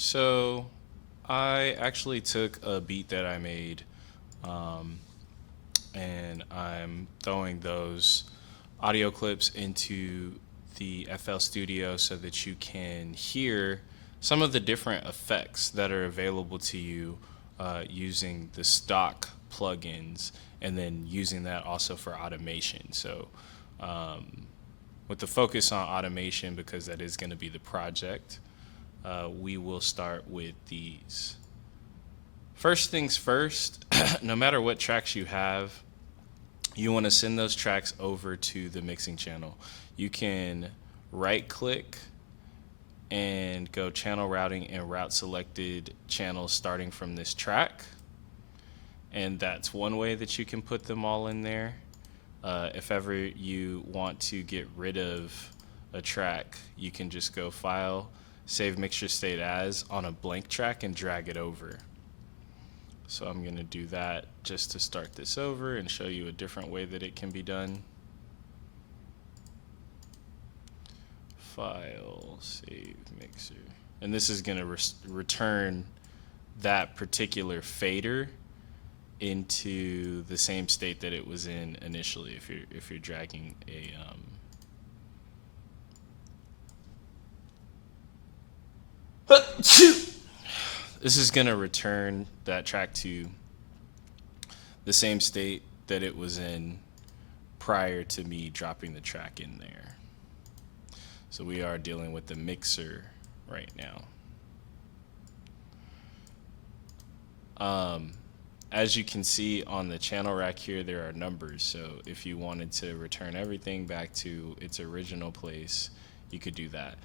So I actually took a beat that I made, um, and I'm throwing those audio clips into the FL Studio so that you can hear some of the different effects that are available to you using the stock plugins, and then using that also for automation. So with the focus on automation, because that is going to be the project, we will start with these. First things first, no matter what tracks you have, you want to send those tracks over to the mixing channel. You can right click and go channel routing and route selected channels starting from this track. And that's one way that you can put them all in there. If ever you want to get rid of a track, you can just go File, Save Mixture State As on a blank track and drag it over. So I'm going to do that just to start this over and show you a different way that it can be done. File, Save Mixer. And this is going to return that particular fader into the same state that it was in initially if you're dragging a this is going to return that track to the same state that it was in prior to me dropping the track in there. So we are dealing with the mixer right now. As you can see on the channel rack here, there are numbers. So if you wanted to return everything back to its original place, you could do that.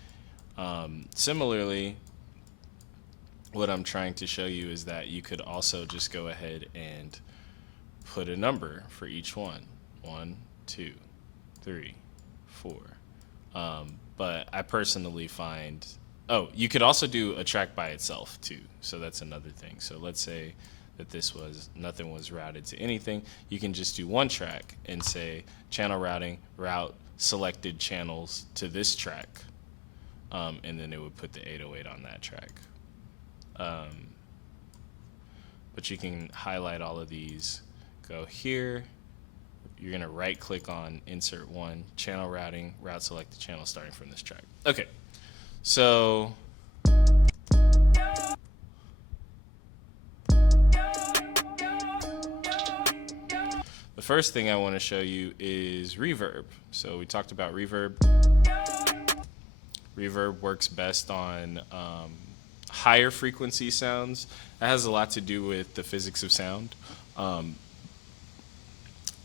Similarly, what I'm trying to show you is that you could also just go ahead and put a number for each one. 1, 2, 3, 4. But I personally find, you could also do a track by itself too. So that's another thing. So let's say that nothing was routed to anything. You can just do one track and say channel routing, route selected channels to this track. And then it would put the 808 on that track. But you can highlight all of these, go here. You're going to right click on insert one, channel routing, route selected channel starting from this track. Okay, so the first thing I want to show you is reverb. So we talked about reverb. Reverb works best on higher frequency sounds. That has a lot to do with the physics of sound.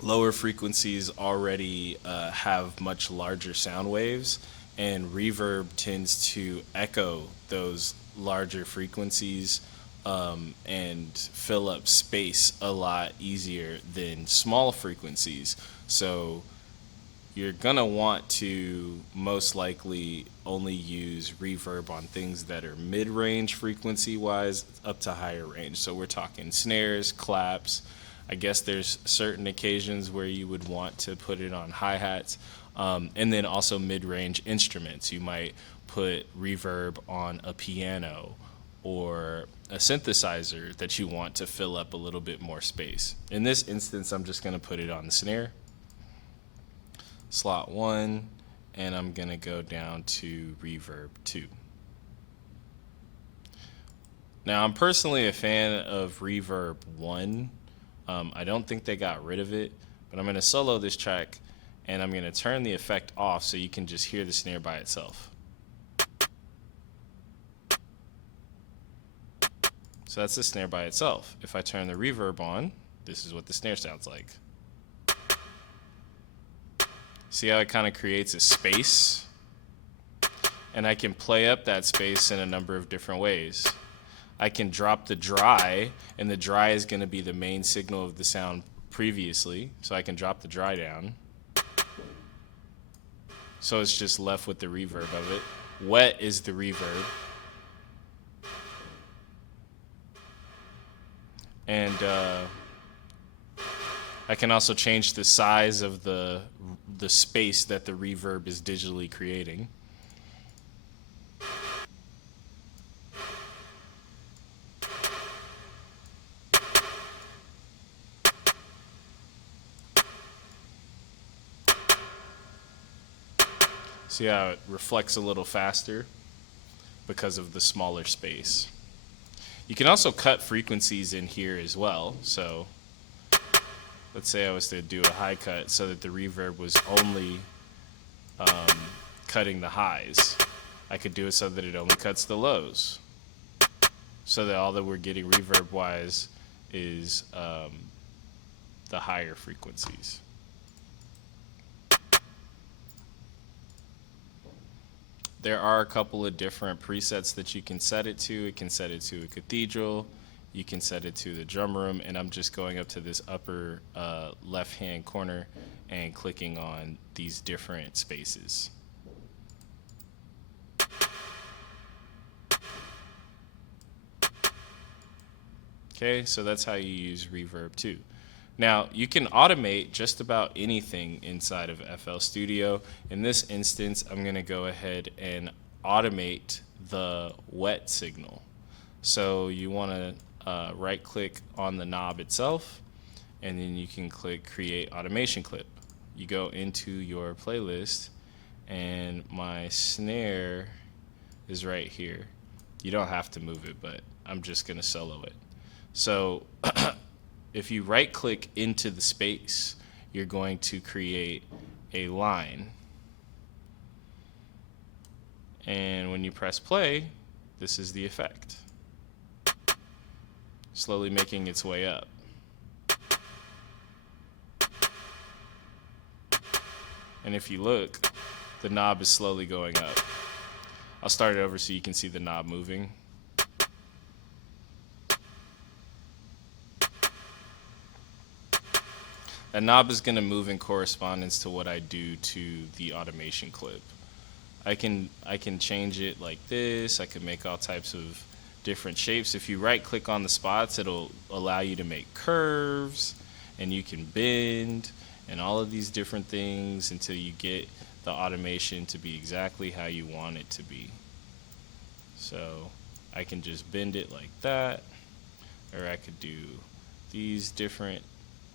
Lower frequencies already have much larger sound waves, and reverb tends to echo those larger frequencies and fill up space a lot easier than small frequencies. So you're gonna want to most likely only use reverb on things that are mid-range frequency-wise up to higher range. So we're talking snares, claps. I guess there's certain occasions where you would want to put it on hi-hats. And then also mid-range instruments. You might put reverb on a piano or a synthesizer that you want to fill up a little bit more space. In this instance, I'm just gonna put it on the snare. Slot 1, and I'm gonna go down to reverb 2. Now I'm personally a fan of reverb 1. I don't think they got rid of it, but I'm gonna solo this track and I'm gonna turn the effect off so you can just hear the snare by itself. So that's the snare by itself. If I turn the reverb on, this is what the snare sounds like. See how it kind of creates a space? And I can play up that space in a number of different ways. I can drop the dry, and the dry is going to be the main signal of the sound previously. So I can drop the dry down. So it's just left with the reverb of it. Wet is the reverb. And I can also change the size of the space that the reverb is digitally creating. See how it reflects a little faster because of the smaller space. You can also cut frequencies in here as well. So let's say I was to do a high cut so that the reverb was only cutting the highs. I could do it so that it only cuts the lows. So that all that we're getting reverb wise is the higher frequencies. There are a couple of different presets that you can set it to. It can set it to a cathedral. You can set it to the drum room. And I'm just going up to this upper left-hand corner and clicking on these different spaces. Okay, so that's how you use reverb too. Now, you can automate just about anything inside of FL Studio. In this instance, I'm going to go ahead and automate the wet signal. So you want to right-click on the knob itself, and then you can click Create Automation Clip. You go into your playlist, and my snare is right here. You don't have to move it, but I'm just going to solo it. So if you right click into the space, you're going to create a line. And when you press play, this is the effect. Slowly making its way up. And if you look, the knob is slowly going up. I'll start it over so you can see the knob moving. That knob is going to move in correspondence to what I do to the automation clip. I can change it like this. I can make all types of different shapes. If you right click on the spots, it'll allow you to make curves, and you can bend and all of these different things until you get the automation to be exactly how you want it to be. So I can just bend it like that, or I could do these different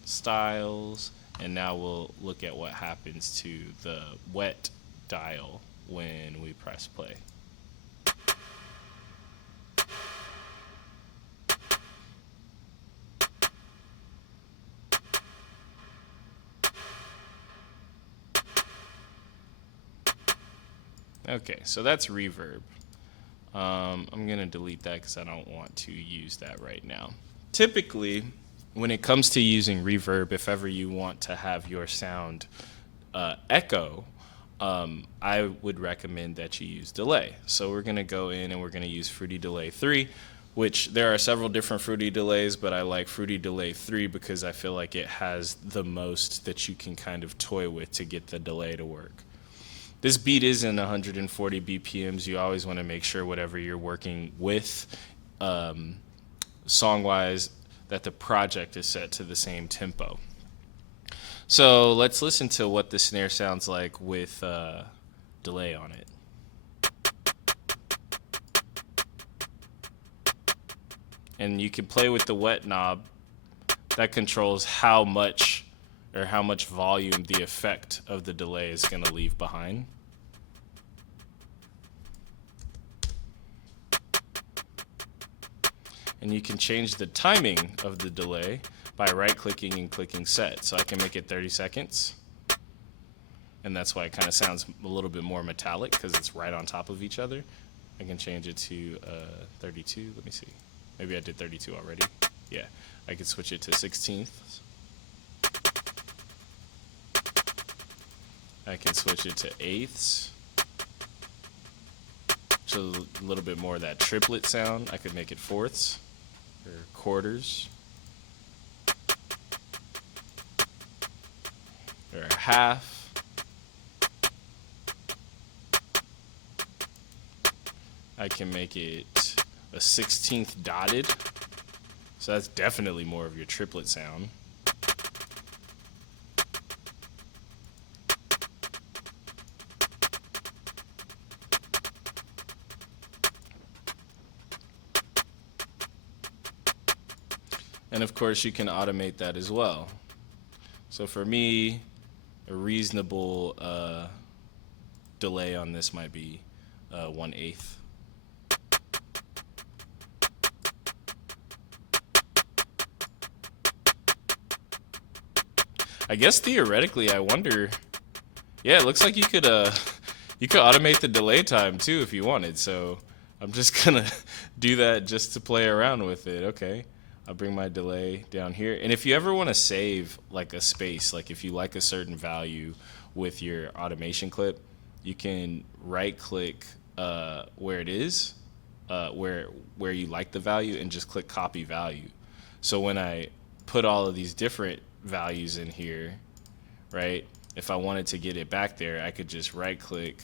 styles, and now we'll look at what happens to the wet dial when we press play. Okay, so that's reverb. I'm going to delete that because I don't want to use that right now. Typically, when it comes to using reverb, if ever you want to have your sound echo, I would recommend that you use delay. So we're going to go in and we're going to use Fruity Delay 3, which there are several different Fruity Delays, but I like Fruity Delay 3 because I feel like it has the most that you can kind of toy with to get the delay to work. This beat is in 140 BPMs. You always want to make sure whatever you're working with, song-wise, that the project is set to the same tempo. So let's listen to what the snare sounds like with delay on it. And you can play with the wet knob. That controls how much volume the effect of the delay is going to leave behind. And you can change the timing of the delay by right-clicking and clicking set. So I can make it 30 seconds. And that's why it kind of sounds a little bit more metallic, because it's right on top of each other. I can change it to 32. Let me see. Maybe I did 32 already. Yeah, I could switch it to 16ths. I can switch it to eighths. So a little bit more of that triplet sound. I could make it fourths or quarters or half. I can make it a 16th dotted. So that's definitely more of your triplet sound. And of course, you can automate that as well. So for me, a reasonable delay on this might be 1/8. I guess theoretically, I wonder. Yeah, it looks like you could automate the delay time too if you wanted. So I'm just gonna do that just to play around with it. Okay, I'll bring my delay down here. And if you ever want to save like a space, like if you like a certain value with your automation clip, you can right click where it is, where you like the value, and just click copy value. So when I put all of these different values in here, right? If I wanted to get it back there, I could just right click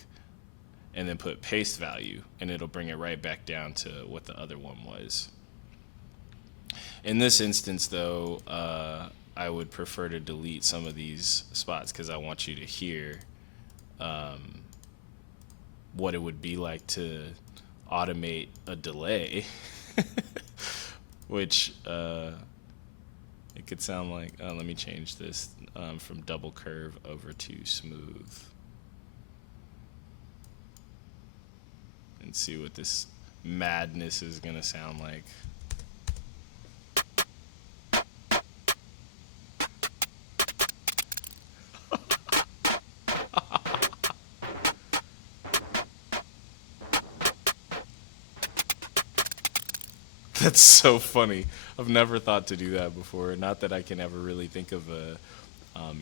and then put paste value, and it'll bring it right back down to what the other one was. In this instance, though, I would prefer to delete some of these spots because I want you to hear what it would be like to automate a delay, which it could sound like. Let me change this from double curve over to smooth and see what this madness is gonna sound like. That's so funny. I've never thought to do that before. Not that I can ever really think of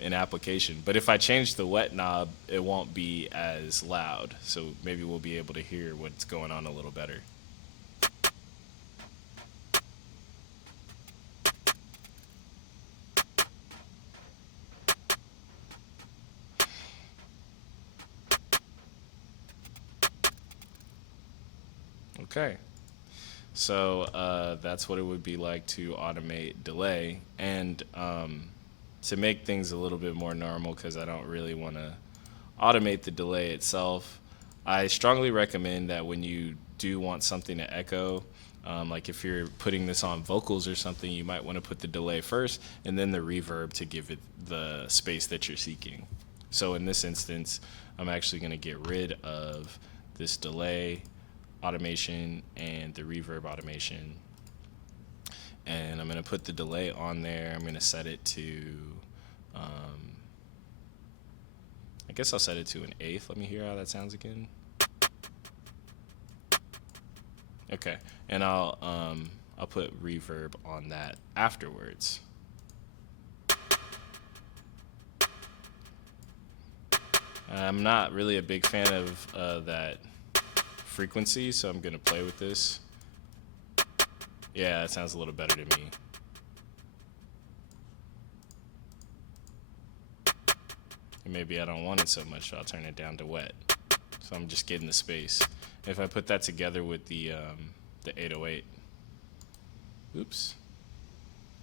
an application. But if I change the wet knob, it won't be as loud. So maybe we'll be able to hear what's going on a little better. Okay. So that's what it would be like to automate delay. And to make things a little bit more normal, because I don't really want to automate the delay itself, I strongly recommend that when you do want something to echo, like if you're putting this on vocals or something, you might want to put the delay first and then the reverb to give it the space that you're seeking. So in this instance, I'm actually going to get rid of this delay automation and the reverb automation, and I'm going to put the delay on there. I'm going to set it to I guess I'll set it to 1/8. Let me hear how that sounds again. Okay, and I'll put reverb on that afterwards. I'm not really a big fan of that frequency, so I'm gonna play with this. Yeah, that sounds a little better to me. And maybe I don't want it so much, so I'll turn it down to wet. So I'm just getting the space. If I put that together with the 808, oops,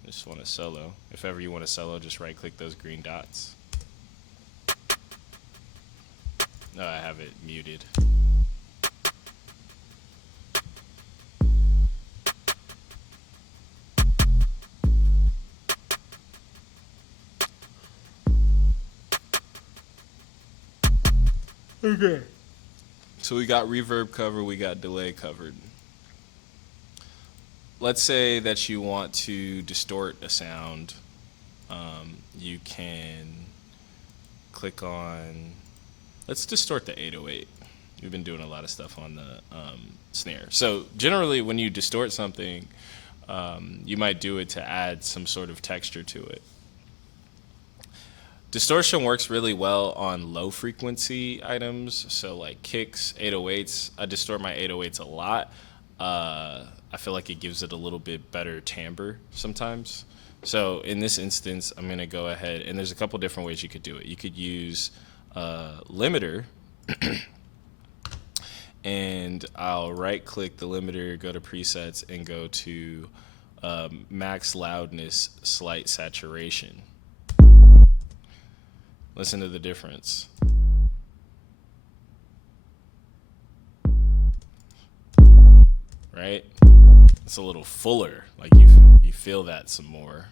I just want a solo. If ever you want a solo, just right click those green dots. No, I have it muted. Okay. So we got reverb covered, we got delay covered. Let's say that you want to distort a sound. You can click on, let's distort the 808. We've been doing a lot of stuff on the snare. So generally when you distort something, you might do it to add some sort of texture to it. Distortion works really well on low frequency items, so like kicks, 808s. I distort my 808s a lot. I feel like it gives it a little bit better timbre sometimes. So in this instance, I'm gonna go ahead, and there's a couple different ways you could do it. You could use limiter, and I'll right click the limiter, go to presets, and go to max loudness, slight saturation. Listen to the difference. Right? It's a little fuller, like you feel that some more.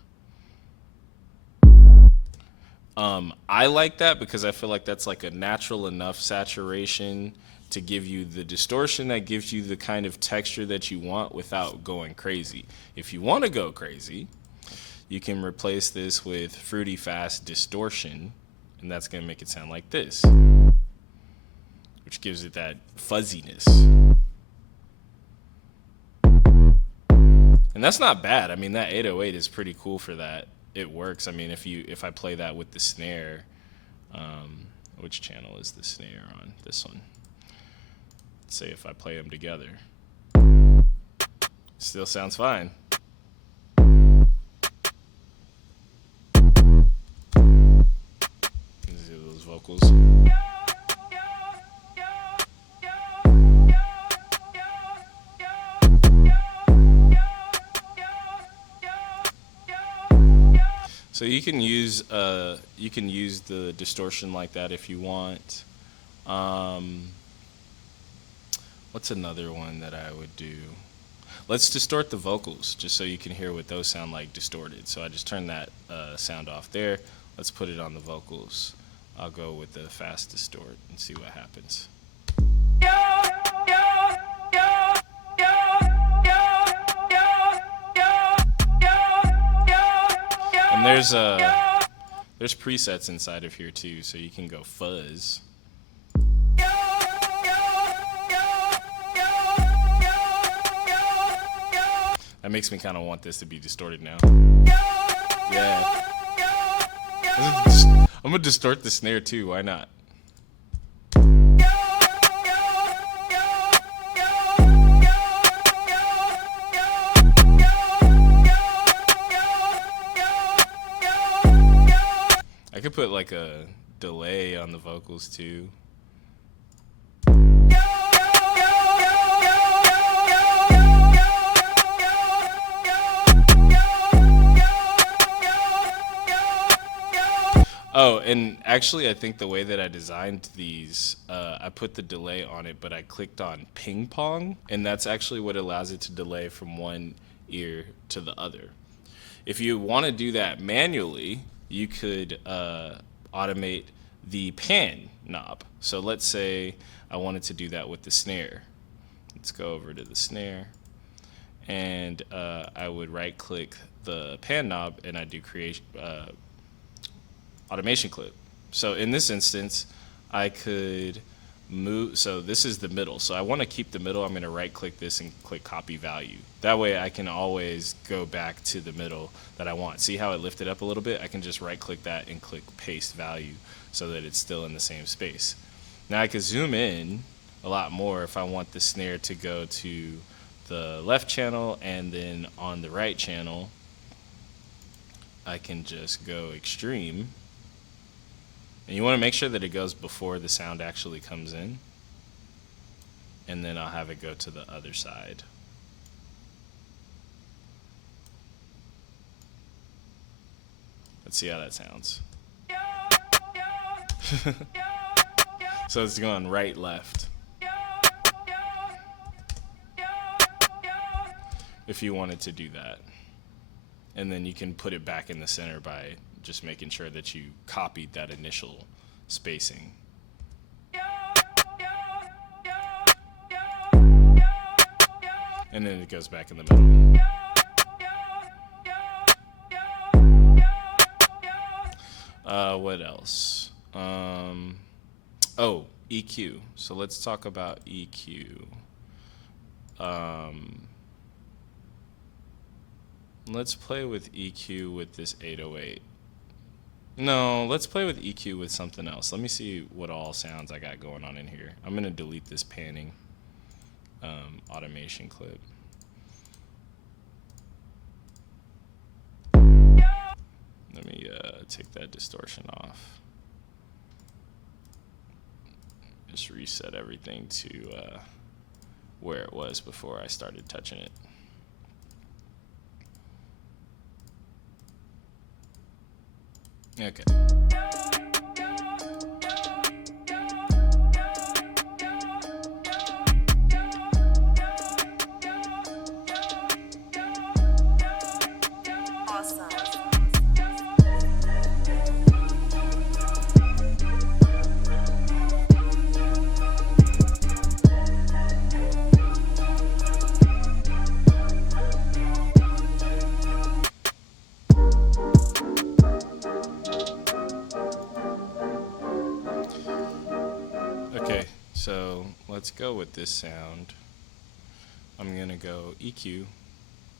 I like that because I feel like that's like a natural enough saturation to give you the distortion that gives you the kind of texture that you want without going crazy. If you want to go crazy, you can replace this with Fruity Fast Distortion, and that's going to make it sound like this, which gives it that fuzziness. And that's not bad. I mean, that 808 is pretty cool for that. It works. I mean, if I play that with the snare, which channel is the snare on? This one. Let's say if I play them together, still sounds fine. These are those vocals. So you can use the distortion like that if you want. What's another one that I would do? Let's distort the vocals just so you can hear what those sound like distorted. So I just turned that sound off there. Let's put it on the vocals. I'll go with the fast distort and see what happens. And there's presets inside of here too, so you can go fuzz. That makes me kind of want this to be distorted now. Yeah. I'm gonna distort the snare too, why not? I could put like a delay on the vocals too. Oh, and actually I think the way that I designed these, I put the delay on it, but I clicked on ping pong, and that's actually what allows it to delay from one ear to the other. If you want to do that manually, you could automate the pan knob. So let's say I wanted to do that with the snare. Let's go over to the snare, and I would right click the pan knob and I do create automation clip. So in this instance, I could move, so this is the middle. So I want to keep the middle. I'm going to right click this and click copy value. That way I can always go back to the middle that I want. See how it lifted up a little bit? I can just right click that and click paste value so that it's still in the same space. Now I could zoom in a lot more if I want the snare to go to the left channel, and then on the right channel I can just go extreme. And you want to make sure that it goes before the sound actually comes in. And then I'll have it go to the other side. Let's see how that sounds. So it's going right, left. If you wanted to do that. And then you can put it back in the center by just making sure that you copied that initial spacing. And then it goes back in the middle. What else? Oh, EQ. So let's talk about EQ. Let's play with EQ with this 808. No, let's play with EQ with something else. Let me see what all sounds I got going on in here. I'm going to delete this panning automation clip. Let me take that distortion off. Just reset everything to where it was before I started touching it. Okay. let's go with this sound. I'm gonna go EQ,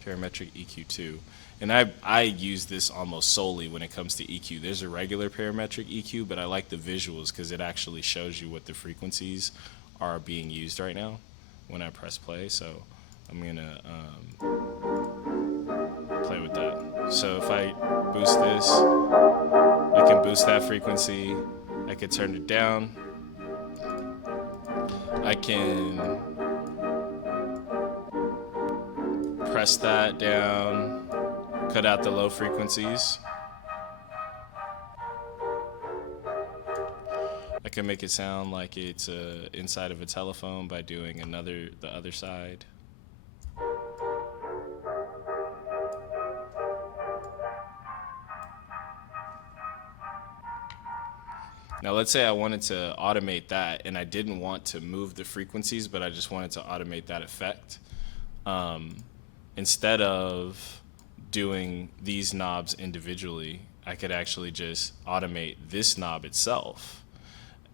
parametric EQ2. And I use this almost solely when it comes to EQ. There's a regular parametric EQ, but I like the visuals because it actually shows you what the frequencies are being used right now when I press play. So I'm gonna play with that. So if I boost this, I can boost that frequency. I can turn it down. I can press that down, cut out the low frequencies. I can make it sound like it's inside of a telephone by doing the other side. Now let's say I wanted to automate that and I didn't want to move the frequencies, but I just wanted to automate that effect. Instead of doing these knobs individually, I could actually just automate this knob itself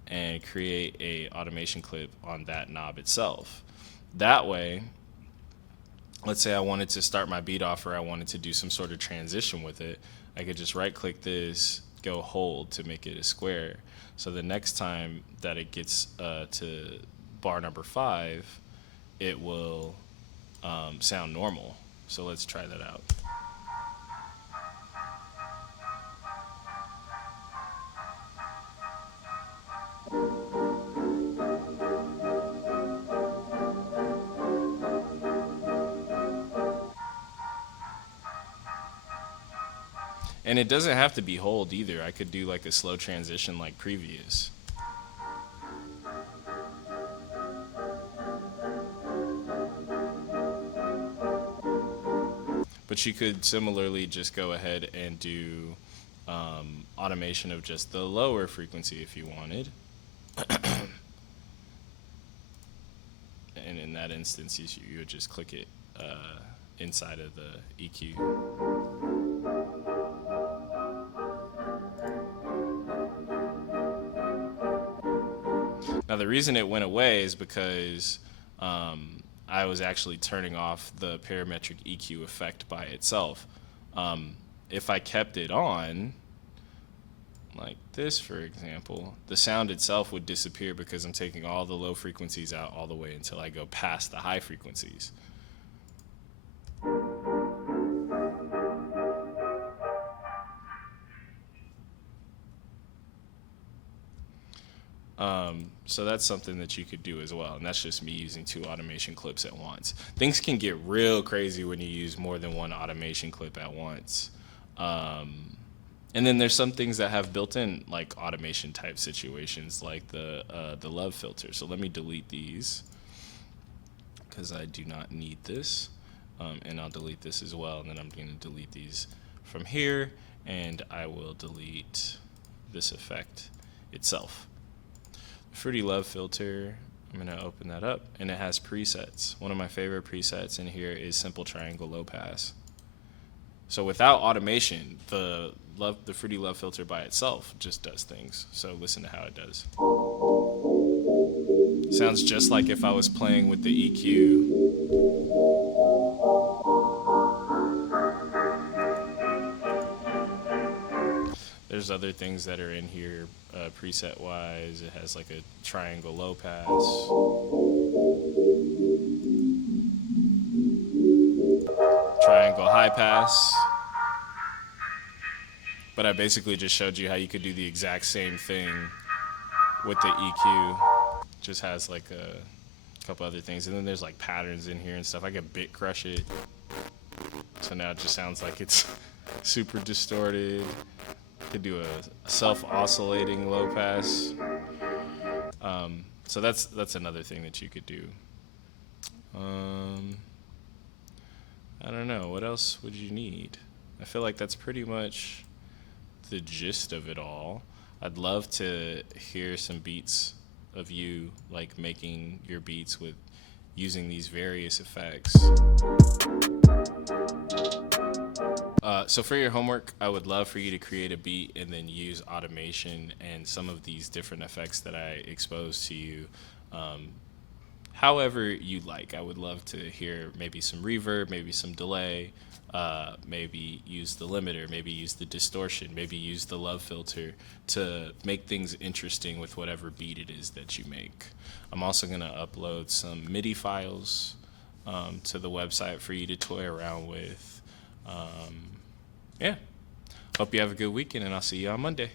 and create a automation clip on that knob itself. That way, let's say I wanted to start my beat off or I wanted to do some sort of transition with it, I could just right click this, go hold to make it a square. So the next time that it gets to bar number 5, it will sound normal. So let's try that out. And it doesn't have to be hold either. I could do like a slow transition like previous. But you could similarly just go ahead and do automation of just the lower frequency if you wanted. And in that instance, you would just click it inside of the EQ. Now the reason it went away is because I was actually turning off the parametric EQ effect by itself. If I kept it on, like this for example, the sound itself would disappear because I'm taking all the low frequencies out all the way until I go past the high frequencies. So that's something that you could do as well, and that's just me using 2 automation clips at once. Things can get real crazy when you use more than one automation clip at once. And then there's some things that have built-in like automation type situations, like the love filter. So let me delete these because I do not need this, and I'll delete this as well. And then I'm going to delete these from here, and I will delete this effect itself. Fruity Love filter, I'm going to open that up, and it has presets. One of my favorite presets in here is Simple Triangle Low Pass. So without automation, the Fruity Love filter by itself just does things. So listen to how it does. Sounds just like if I was playing with the EQ. There's other things that are in here preset wise. It has like a triangle low pass, triangle high pass. But I basically just showed you how you could do the exact same thing with the EQ. Just has like a couple other things, and then there's like patterns in here and stuff. I could bit crush it, so now it just sounds like it's super distorted. Could do a self-oscillating low pass. So that's another thing that you could do. I don't know, what else would you need? I feel like that's pretty much the gist of it all. I'd love to hear some beats of you like making your beats with using these various effects. So for your homework, I would love for you to create a beat and then use automation and some of these different effects that I exposed to you however you like. I would love to hear maybe some reverb, maybe some delay, maybe use the limiter, maybe use the distortion, maybe use the love filter to make things interesting with whatever beat it is that you make. I'm also going to upload some MIDI files to the website for you to toy around with. Yeah. Hope you have a good weekend, and I'll see you on Monday.